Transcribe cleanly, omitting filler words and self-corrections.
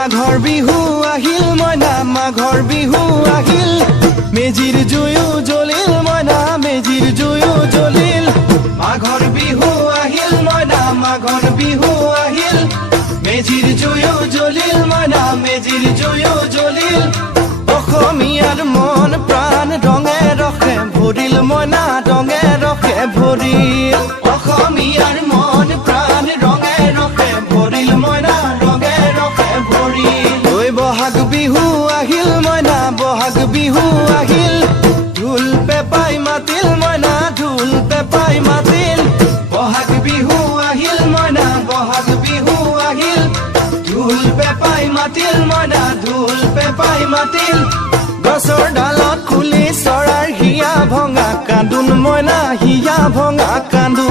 মাঘৰ বিহু আহিল মইনা মাঘৰ বিহু আহিল মেজিৰ জুয়ো জ্বলিল মইনা মেজিৰ জুয়ো জ্বলিল মাঘৰ বিহু আহিল মইনা মাঘৰ বিহু আহিল মেজিৰ জুয়ো জ্বলিল মইনা মেজিৰ জুয়ো জ্বলিল অসমীয়াৰ মন প্ৰাণ ৰঙে ৰখে ভৰিল মইনা ৰঙে ৰখে ভৰিল অসমীয়াৰ মন প্ৰাণ ৰঙে ৰখে ভৰিল মইনা ৰঙে ৰখে ভৰিল ঐ বহাগ বিহু আহিল মইনা বহাগ বিহু আহিল ঢোল পেপাই মাতিল মইনা ঢোল পেপাই মাতিল বহাগ বিহু আহিল মইনা বহাগ বিহু আহিল ঢোল পেপাই মাতিল মইনা ঢোল পেপাই মাতিল গছৰ ডালত খুলি চৰাৰ হিয়া ভঙা কান্দোন মইনা হিয়া ভঙা কান্দোন